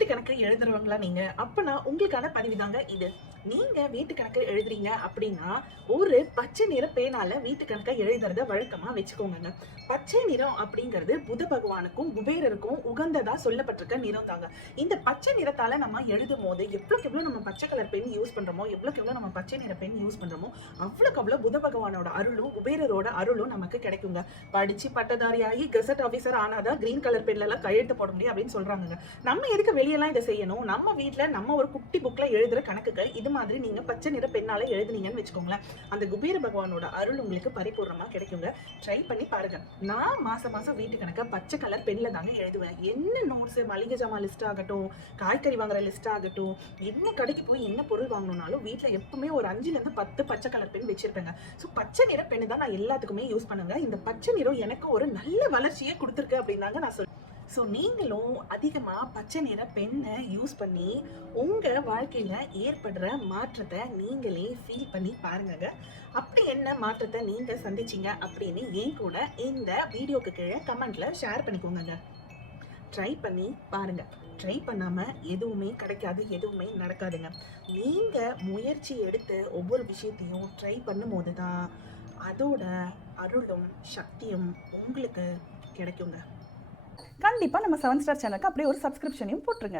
வீட்டு கணக்கு எழுதுறவங்களா நீங்க? அப்பனா உங்களுக்கான பதிவு தாங்க இது. நீங்க வீட்டு கணக்கு எழுதுறீங்க அப்படின்னா, ஒரு பச்சை நிற பேனால வீட்டு கணக்க எழுதுறத வழக்கமா வச்சுக்கோங்கங்க. பச்சை நிறம் அப்படிங்கிறது புத பகவானுக்கும், குபேரருக்கும் உகந்ததா சொல்லப்பட்டிருக்க நிறம் தாங்க. இந்த பச்சை நிறத்தால நம்ம எழுதும்போது எவ்வளோக்கு எவ்வளோ நம்ம பச்சை கலர் பென் யூஸ் பண்றோமோ, எவ்வளோக்கு எவ்வளோ நம்ம பச்சை நிற பென் யூஸ் பண்றோமோ, அவ்வளோக்கு அவ்வளோ புத பகவானோட அருளும், குபேரரோட அருளும் நமக்கு கிடைக்குங்க. படிச்சு பட்டதாரியாகி கெசட் ஆஃபீசர் ஆனாதான் கிரீன் கலர் பென்லலாம் கையெழுத்து போட முடியும் அப்படின்னு சொல்றாங்கங்க. நம்ம எதுக்கு வெளியெல்லாம் இதை செய்யணும்? நம்ம வீட்ல நம்ம ஒரு குட்டி புக்ல எழுதுற கணக்குகள் இது மாதிரி நீங்க பச்சை நிற பெண்ணால எழுதுனீங்கன்னு வச்சுக்கோங்களேன், அந்த குபேர பகவானோட அருள் உங்களுக்கு பரிபூர்ணமா கிடைக்குங்க. ட்ரை பண்ணி பாருங்க. நான் மாசம் மாசம் வீட்டு கணக்க பச்சை கலர் பென்ல தாங்க எழுதுவேன். என்ன நோட்ஸ், மளிகை ஜாமான் லிஸ்ட் ஆகட்டும், காய்கறி வாங்குற லிஸ்ட் ஆகட்டும், என்ன கடைக்கு போய் என்ன பொருள் வாங்கணும்னாலும் வீட்டுல எப்பவுமே ஒரு 5ல இருந்து 10 பச்சை கலர் பென் வச்சிருப்பேங்க. ஸோ பச்சை நிற பெண்ணு தான் நான் எல்லாத்துக்குமே யூஸ் பண்ணுங்க. இந்த பச்சை நிறம் எனக்கு ஒரு நல்ல வளர்ச்சியை கொடுத்துருக்கு அப்படின்னாங்க நான் சொல்றேன். ஸோ நீங்களும் அதிகமாக பச்சை நிற பெண்ணை யூஸ் பண்ணி உங்கள் வாழ்க்கையில் ஏற்படுற மாற்றத்தை நீங்களே ஃபீல் பண்ணி பாருங்க. அப்படி என்ன மாற்றத்தை நீங்கள் சந்திச்சிங்க அப்படின்னு என் கூட இந்த வீடியோக்கு கீழே கமெண்ட்ல ஷேர் பண்ணிக்கோங்க. ட்ரை பண்ணி பாருங்க. ட்ரை பண்ணாமல் எதுவுமே கிடைக்காது, எதுவுமே நடக்காதுங்க. நீங்கள் முயற்சி எடுத்து ஒவ்வொரு விஷயத்தையும் ட்ரை பண்ணும்போது தான் அதோட அருளும் சக்தியும் உங்களுக்கு கிடைக்குங்க. கண்டிப்பாக நம்ம 7 ஸ்டார் சேனலுக்கு அப்படியே ஒரு சப்ஸ்கிரிப்ஷனையும் போட்டுருங்க.